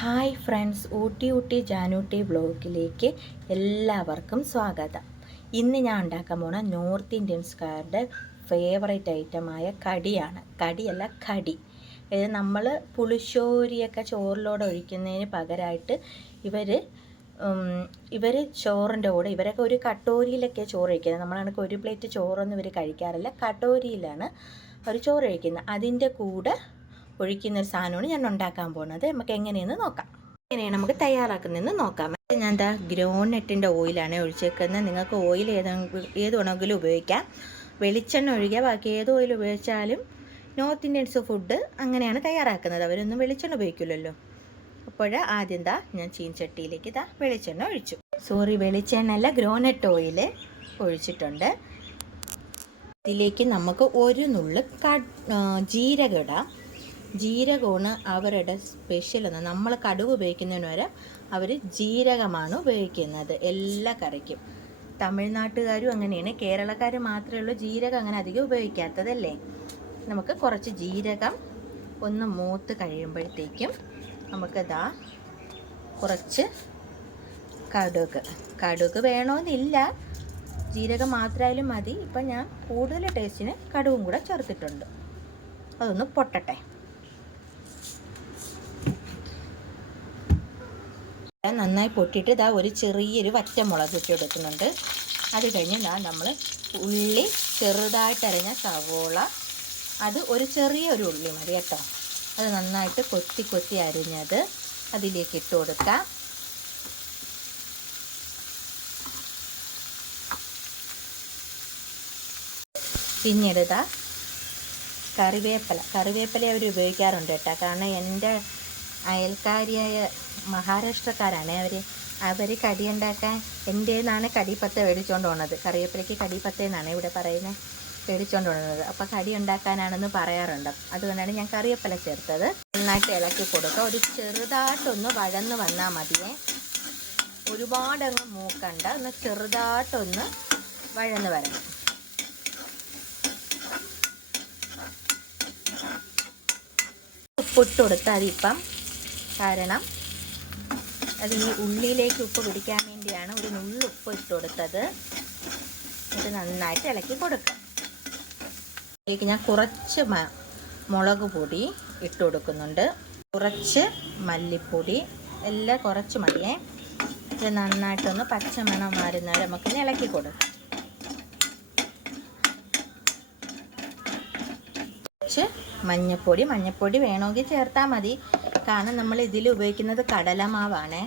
Hi friends, Ooty Janutty വ്ളോഗിലേക്ക് എല്ലാവർക്കും സ്വാഗതം. ഇന്ന് ഞാൻ ഉണ്ടാക്കാൻ പോണ നോർത്ത് ഇന്ത്യൻസുകാരുടെ ഫേവറേറ്റ് ഐറ്റമായ കടിയാണ്. കടിയല്ല, കടി. ഇത് നമ്മൾ പുളിശ്ശേരിയൊക്കെ ചോറിലൂടെ ഒഴിക്കുന്നതിന് പകരമായിട്ട് ഇവർ ചോറിൻ്റെ കൂടെ ഇവരൊക്കെ ഒരു കട്ടോരിയിലൊക്കെ ചോറ് കഴിക്കുന്നത്. നമ്മളാണെങ്കിൽ ഒരു പ്ലേറ്റ് ചോറൊന്നും ഇവർ കഴിക്കാറില്ല, കട്ടോരിയിലാണ് അവർ ചോറ് കഴിക്കുന്നത്. അതിൻ്റെ കൂടെ ഒഴിക്കുന്നൊരു സാധനമാണ് ഞാൻ ഉണ്ടാക്കാൻ പോകുന്നത്. നമുക്ക് എങ്ങനെയെന്ന് നോക്കാം. എങ്ങനെയാണ് നമുക്ക് തയ്യാറാക്കുന്നതെന്ന് നോക്കാം. ഞാൻ എന്താ ഗ്രൗണ്ട്നട്ടിൻ്റെ ഓയിലാണ് ഒഴിച്ചേക്കുന്നത്. നിങ്ങൾക്ക് ഓയിൽ ഏത് വേണമെങ്കിലും ഉപയോഗിക്കാം. വെളിച്ചെണ്ണ ഒഴികെ ബാക്കി ഏത് ഓയിൽ ഉപയോഗിച്ചാലും നോർത്ത് ഇന്ത്യൻസ് ഫുഡ് അങ്ങനെയാണ് തയ്യാറാക്കുന്നത്. അവരൊന്നും വെളിച്ചെണ്ണ ഉപയോഗിക്കില്ലല്ലോ. അപ്പോൾ ആദ്യം ഞാൻ ചീൻചട്ടിയിലേക്ക് വെളിച്ചെണ്ണ ഒഴിച്ചു. വെളിച്ചെണ്ണ അല്ല, ഗ്രൗണ്ട്നട്ട് ഓയിൽ ഒഴിച്ചിട്ടുണ്ട്. ഇതിലേക്ക് നമുക്ക് ഒരു നുള്ള് ജീരകം ഇടാം. ജീരകമാണ് അവരുടെ സ്പെഷ്യൽ. നമ്മൾ കടുക് ഉപയോഗിക്കുന്നതിന് വരെ അവർ ജീരകമാണ് ഉപയോഗിക്കുന്നത് എല്ലാ കറിക്കും. തമിഴ്നാട്ടുകാരും അങ്ങനെയാണ്, കേരളക്കാർ മാത്രമേ ഉള്ളൂ ജീരകം അങ്ങനെ അധികം ഉപയോഗിക്കാത്തതല്ലേ. നമുക്ക് കുറച്ച് ജീരകം ഒന്ന് മൂത്ത് കഴിയുമ്പോഴത്തേക്കും നമുക്ക് കുറച്ച് കടുക് വേണമെന്നില്ല, ജീരകം മാത്രമായാലും മതി. ഇപ്പം ഞാൻ കൂടുതൽ ടേസ്റ്റിന് കടുകും കൂടെ ചേർത്തിട്ടുണ്ട്. അതൊന്ന് പൊട്ടട്ടെ. നന്നായി പൊട്ടിയിട്ട് ഒരു ചെറിയൊരു വറ്റമുളക് ഇട്ടെടുക്കുന്നുണ്ട്. അത് കഴിഞ്ഞ് നമ്മൾ ഉള്ളി ചെറുതായിട്ട് അരിഞ്ഞ സവോള, അത് ഒരു ചെറിയൊരു ഉള്ളി മതി കേട്ടോ. അത് നന്നായിട്ട് കൊത്തി അരിഞ്ഞത് അതിലേക്ക് ഇട്ട് കൊടുക്കാം. പിന്നീട് കറിവേപ്പില അവർ ഉപയോഗിക്കാറുണ്ട് കേട്ടോ. കാരണം എൻ്റെ അയൽക്കാരിയായ മഹാരാഷ്ട്രക്കാരാണ് അവർ കടി ഉണ്ടാക്കാൻ എൻ്റെ നിന്നാണ് കടിപ്പത്ത മേടിച്ചുകൊണ്ട് പോകുന്നത്. കറിവേപ്പിലയ്ക്ക് കടിപ്പത്ത എന്നാണ് ഇവിടെ പറയുന്നത്, മേടിച്ചുകൊണ്ട് പോകുന്നത്. അപ്പോൾ കടി ഉണ്ടാക്കാനാണെന്ന് പറയാറുണ്ട്. അതുകൊണ്ടാണ് ഞാൻ കറിവേപ്പില ചേർത്തത്. നന്നായിട്ട് ഇളക്കി കൊടുക്കുക. ഒരു ചെറുതായിട്ടൊന്ന് വഴന്ന് വന്നാൽ മതിയേ, ഒരുപാടങ്ങ് മൂക്കണ്ട. ഒന്ന് ചെറുതായിട്ടൊന്ന് വഴന്ന് വരണം. ഉപ്പിട്ട് കൊടുത്താൽ അതിപ്പം, കാരണം അത് ഈ ഉള്ളിയിലേക്ക് ഉപ്പ് പിടിക്കാൻ വേണ്ടിയാണ് ഒരു നുള്ളു ഉപ്പ് ഇട്ട് കൊടുത്തത്. ഇത് നന്നായിട്ട് ഇളക്കി കൊടുക്കുക. ഇതിലേക്ക് ഞാൻ കുറച്ച് മുളക് പൊടി ഇട്ട് കൊടുക്കുന്നുണ്ട്, കുറച്ച് മല്ലിപ്പൊടി, എല്ലാം കുറച്ച് മതിയേ. ഇത് നന്നായിട്ടൊന്ന് പച്ചമണം മാറുന്നവരെ നമുക്ക് ഇളക്കി കൊടുക്കാം. കുറച്ച് മഞ്ഞൾപ്പൊടി വേണമെങ്കിൽ ചേർത്താൽ മതി. കാരണം നമ്മൾ ഇതിൽ ഉപയോഗിക്കുന്നത് കടലമാവാണ്.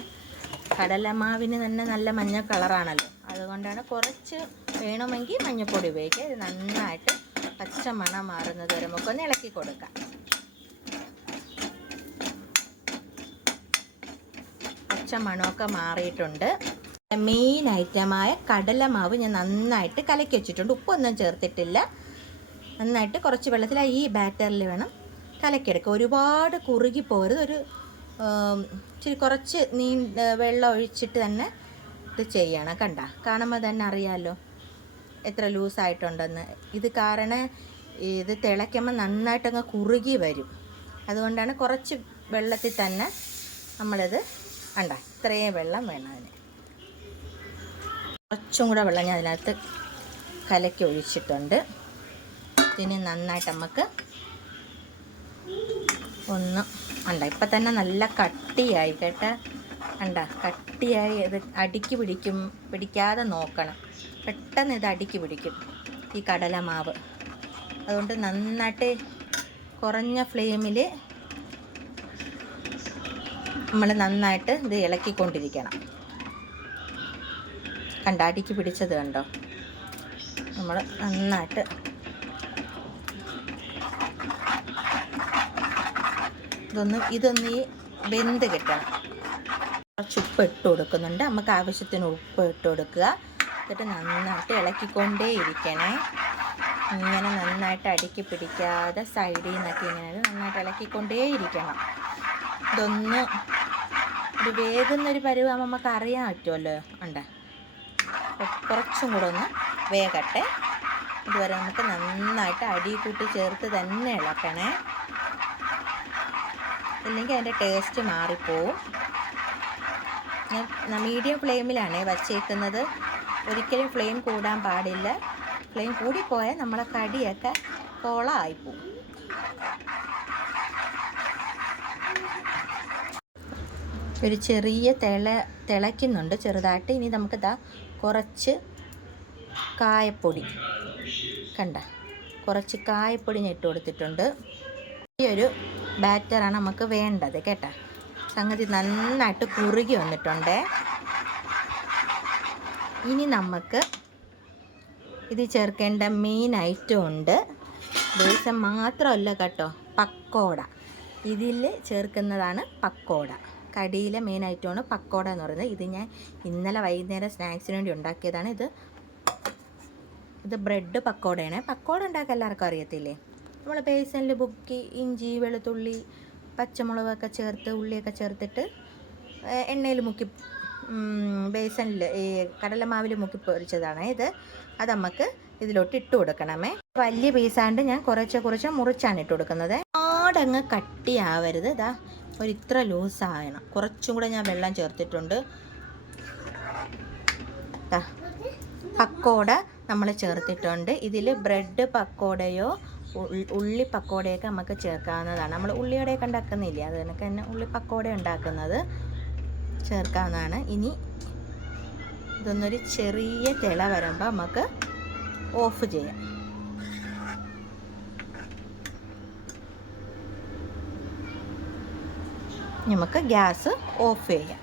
കടലമാവിന് തന്നെ നല്ല മഞ്ഞ കളറാണല്ലോ, അതുകൊണ്ടാണ് കുറച്ച് വേണമെങ്കിൽ മഞ്ഞൾപ്പൊടി ഉപയോഗിക്കുക. ഇത് നന്നായിട്ട് പച്ചമണം മാറുന്നത് വരെ നമുക്കൊന്ന് ഇളക്കി കൊടുക്കാം. പച്ചമണമൊക്കെ മാറിയിട്ടുണ്ട്. മെയിൻ ഐറ്റമായ കടലമാവ് ഞാൻ നന്നായിട്ട് കലക്കി വെച്ചിട്ടുണ്ട്. ഉപ്പൊന്നും ചേർത്തിട്ടില്ല. നന്നായിട്ട് കുറച്ച് വെള്ളത്തിൽ ഈ ബാറ്ററിൽ വേണം കലക്കിയെടുക്കുക. ഒരുപാട് കുറുകി പോരുത്. ഒരു ഇച്ചിരി കുറച്ച് വെള്ളം ഒഴിച്ചിട്ട് തന്നെ ഇത് ചെയ്യണം. കാണുമ്പോൾ തന്നെ അറിയാമല്ലോ എത്ര ലൂസായിട്ടുണ്ടെന്ന്. ഇത് കാരണം ഇത് തിളയ്ക്കുമ്പോൾ നന്നായിട്ടങ്ങ് കുറുകി വരും. അതുകൊണ്ടാണ് കുറച്ച് വെള്ളത്തിൽ തന്നെ നമ്മളിത് ഇത്രയും വെള്ളം വേണം അതിന്. കുറച്ചും കൂടെ വെള്ളം ഞാൻ അതിനകത്ത് കലക്കി ഒഴിച്ചിട്ടുണ്ട്. ഇതിന് നന്നായിട്ട് നമുക്ക് ഒന്ന് ഇപ്പം തന്നെ നല്ല കട്ടിയായി കേട്ടോ. കട്ടിയായി. ഇത് അടിക്ക് പിടിക്കാതെ നോക്കണം. പെട്ടെന്ന് ഇത് അടിക്ക് പിടിക്കും ഈ കടലമാവ്. അതുകൊണ്ട് നന്നായിട്ട് കുറഞ്ഞ ഫ്ലെയിമിൽ നമ്മൾ നന്നായിട്ട് ഇത് ഇളക്കിക്കൊണ്ടിരിക്കണം. അടിക്ക് പിടിച്ചത് കണ്ടോ. നമ്മൾ നന്നായിട്ട് ഇതൊന്ന് ഈ വെന്ത് കിട്ടണം. കുറച്ച് ഉപ്പ് ഇട്ട് കൊടുക്കുന്നുണ്ട്. നമുക്ക് ആവശ്യത്തിന് ഉപ്പ് ഇട്ട് കൊടുക്കുക. എന്നിട്ട് നന്നായിട്ട് ഇളക്കിക്കൊണ്ടേ ഇരിക്കണേ. ഇങ്ങനെ നന്നായിട്ട് അടിക്ക് പിടിക്കാതെ സൈഡിൽ നിന്നൊക്കെ ഇങ്ങനെ നന്നായിട്ട് ഇളക്കിക്കൊണ്ടേ ഇരിക്കണം. ഇതൊന്ന് ഒരു വേഗുന്നൊരു പരുവാകുമ്പോൾ നമുക്ക് അറിയാൻ പറ്റുമല്ലോ. കുറച്ചും കൂടെ ഒന്ന് വേഗട്ടെ. ഇതുവരെ നമുക്ക് നന്നായിട്ട് അടി കൂട്ടി ചേർത്ത് തന്നെ ഇളക്കണേ. ഇല്ലെങ്കിൽ അതിൻ്റെ ടേസ്റ്റ് മാറിപ്പോവും. ഞാൻ മീഡിയം ഫ്ലെയിമിലാണ് വച്ചേക്കുന്നത്. ഒരിക്കലും ഫ്ലെയിം കൂടാൻ പാടില്ല. ഫ്ലെയിം കൂടിപ്പോയാൽ നമ്മളെ കടിയൊക്കെ കോളായിപ്പോവും. ഒരു ചെറിയ തിളയ്ക്കുന്നുണ്ട് ചെറുതായിട്ട്. ഇനി നമുക്കിതാ കുറച്ച് കായപ്പൊടി, കണ്ട കുറച്ച് കായപ്പൊടി ഞാൻ ഇട്ട് കൊടുത്തിട്ടുണ്ട്. ഈ ഒരു ബാറ്ററാണ് നമുക്ക് വേണ്ടത് കേട്ടോ. സംഗതി നന്നായിട്ട് കുറുകി വന്നിട്ടുണ്ട്. ഇനി നമുക്ക് ഇത് ചേർക്കേണ്ട മെയിൻ ഐറ്റം ഉണ്ട്. ബേസൻ മാത്രമല്ല കേട്ടോ, പക്കോട. ഇതിൽ ചേർക്കുന്നതാണ് പക്കോട. കടിയിലെ മെയിൻ ഐറ്റമാണ് പക്കോട എന്ന് പറയുന്നത്. ഇത് ഞാൻ ഇന്നലെ വൈകുന്നേരം സ്നാക്സിന് വേണ്ടി ഉണ്ടാക്കിയതാണ്. ഇത് ബ്രെഡ് പക്കോടയാണ്. പക്കോട ഉണ്ടാക്കാൻ എല്ലാവർക്കും അറിയത്തില്ലേ? നമ്മൾ ബേസനിൽ മുക്കി ഇഞ്ചി, വെളുത്തുള്ളി, പച്ചമുളകൊക്കെ ചേർത്ത് ഉള്ളിയൊക്കെ ചേർത്തിട്ട് എണ്ണയിൽ മുക്കി ബേസനിൽ ഈ കടലമാവിൽ മുക്കി പൊരിച്ചതാണ് ഇത്. അത് നമുക്ക് ഇതിലോട്ട് ഇട്ട് കൊടുക്കണമേ. വലിയ പീസാണ്ട് ഞാൻ കുറച്ച് മുറിച്ചാണ് ഇട്ട് കൊടുക്കുന്നത്. ആടങ്ങ് കട്ടിയാവരുത്. ഇതാ ഇത്ര ലൂസാകണം. കുറച്ചും കൂടെ ഞാൻ വെള്ളം ചേർത്തിട്ടുണ്ട്. പക്കോട നമ്മൾ ചേർത്തിട്ടുണ്ട്. ഇതിൽ ബ്രെഡ് പക്കോടയോ ഉള്ളി പക്കോടയൊക്കെ നമുക്ക് ചേർക്കാവുന്നതാണ്. നമ്മൾ ഉള്ളിയോടെയൊക്കെ ഉണ്ടാക്കുന്നില്ലേ, അത് കണക്ക് തന്നെ ഉള്ളി പക്കോട ഉണ്ടാക്കുന്നത് ചേർക്കാവുന്നതാണ്. ഇനി ഇതൊന്നൊരു ചെറിയ തിള വരുമ്പോൾ നമുക്ക് ഓഫ് ചെയ്യാം. നമുക്ക് ഗ്യാസ് ഓഫ് ചെയ്യാം.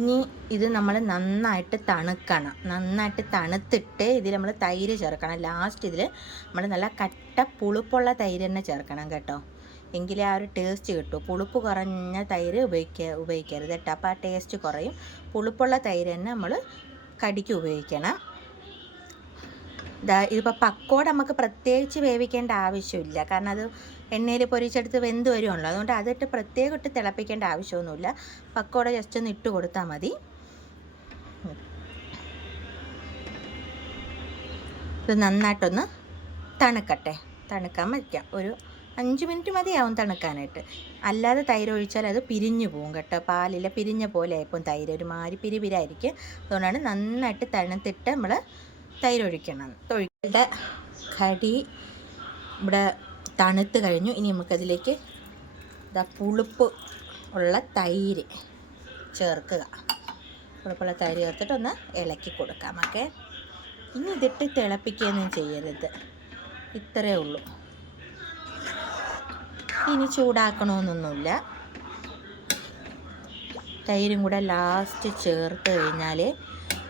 ഇനി ഇത് നമ്മൾ നന്നായിട്ട് തണുക്കണം. നന്നായിട്ട് തണുത്തിട്ട് ഇതിൽ നമ്മൾ തൈര് ചേർക്കണം. ലാസ്റ്റ് ഇതിൽ നമ്മൾ നല്ല കട്ട പുളിപ്പുള്ള തൈര് തന്നെ ചേർക്കണം കേട്ടോ. എങ്കിലേ ആ ഒരു ടേസ്റ്റ് കിട്ടും. പുളിപ്പ് കുറഞ്ഞ തൈര് ഉപയോഗിക്കരുത് കേട്ടോ. അപ്പോൾ ആ ടേസ്റ്റ് കുറയും. പുളിപ്പുള്ള തൈര് തന്നെ നമ്മൾ കടിക്ക് ഉപയോഗിക്കണം. ഇതിപ്പോൾ പക്കോട നമുക്ക് പ്രത്യേകിച്ച് വേവിക്കേണ്ട ആവശ്യമില്ല. കാരണം അത് എണ്ണയിൽ പൊരിച്ചെടുത്ത് വെന്ത് വരുമല്ലോ. അതുകൊണ്ട് അതിട്ട് പ്രത്യേകം ഇട്ട് തിളപ്പിക്കേണ്ട ആവശ്യമൊന്നുമില്ല. പക്കോട ജസ്റ്റ് ഒന്ന് ഇട്ട് കൊടുത്താൽ മതി. ഇത് നന്നായിട്ടൊന്ന് തണുക്കട്ടെ. തണുക്കാൻ വയ്ക്കാം. ഒരു 5 മിനിറ്റ് മതിയാവും തണുക്കാനായിട്ട്. അല്ലാതെ തൈര് ഒഴിച്ചാൽ അത് പിരിഞ്ഞു പോകും കേട്ടോ. പാലിൽ പിരിഞ്ഞ പോലെ ആയിപ്പോൾ തൈര് ഒരുമാതിരി പിരിപിരായിരിക്കും. അതുകൊണ്ടാണ് നന്നായിട്ട് തണുത്തിട്ട് നമ്മൾ തൈര് ഒഴിക്കണം. തൊഴിയുടെ കടി ഇവിടെ തണുത്ത് കഴിഞ്ഞു. ഇനി നമുക്കതിലേക്ക് പുളിപ്പ് ഉള്ള തൈര് ചേർക്കുക. പുളിപ്പുള്ള തൈര് ചേർത്തിട്ട് ഒന്ന് ഇളക്കി കൊടുക്കാം. ഓക്കെ, ഇനി ഇതിട്ട് തിളപ്പിക്കുകയൊന്നും ചെയ്യരുത്. ഇത്രയേ ഉള്ളൂ. ഇനി ചൂടാക്കണമെന്നൊന്നുമില്ല. തൈരും കൂടെ ലാസ്റ്റ് ചേർത്ത് കഴിഞ്ഞാൽ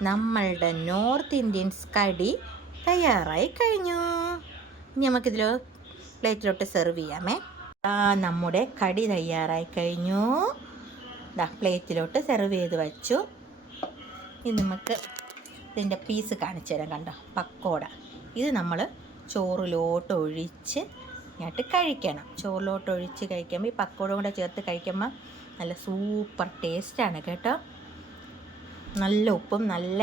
നമ്മളുടെ നോർത്ത് ഇന്ത്യൻസ് കടി തയ്യാറായി കഴിഞ്ഞു. ഇനി നമുക്കിതിൽ പ്ലേറ്റിലോട്ട് സെർവ് ചെയ്യാമേ. നമ്മുടെ കടി തയ്യാറായി കഴിഞ്ഞു. പ്ലേറ്റിലോട്ട് സെർവ് ചെയ്ത് വച്ചു. ഇനി നമുക്ക് ഇതിൻ്റെ പീസ് കാണിച്ചു തരാം. കണ്ടോ, പക്കോട. ഇത് നമ്മൾ ചോറിലോട്ട് ഒഴിച്ച് ഇങ്ങോട്ട് കഴിക്കണം. ചോറിലോട്ട് ഒഴിച്ച് കഴിക്കുമ്പോൾ ഈ പക്കോട കൂടെ ചേർത്ത് കഴിക്കുമ്പോൾ നല്ല സൂപ്പർ ടേസ്റ്റാണ് കേട്ടോ. നല്ല ഉപ്പും നല്ല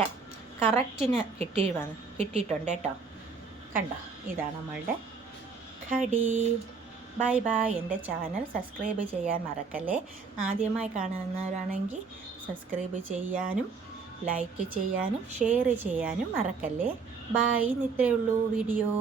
കറക്റ്റിന് കിട്ടിയിട്ടുണ്ട് കേട്ടോ. കണ്ടോ, ഇതാണ് നമ്മളുടെ കടി. Bye bye. എൻ്റെ ചാനൽ സബ്സ്ക്രൈബ് ചെയ്യാൻ മറക്കല്ലേ. ആദ്യമായി കാണുന്നവരാണെങ്കിൽ സബ്സ്ക്രൈബ് ചെയ്യാനും ലൈക്ക് ചെയ്യാനും ഷെയർ ചെയ്യാനും മറക്കല്ലേ. ബൈ. ഇത്രയേ ഉള്ളൂ വീഡിയോ.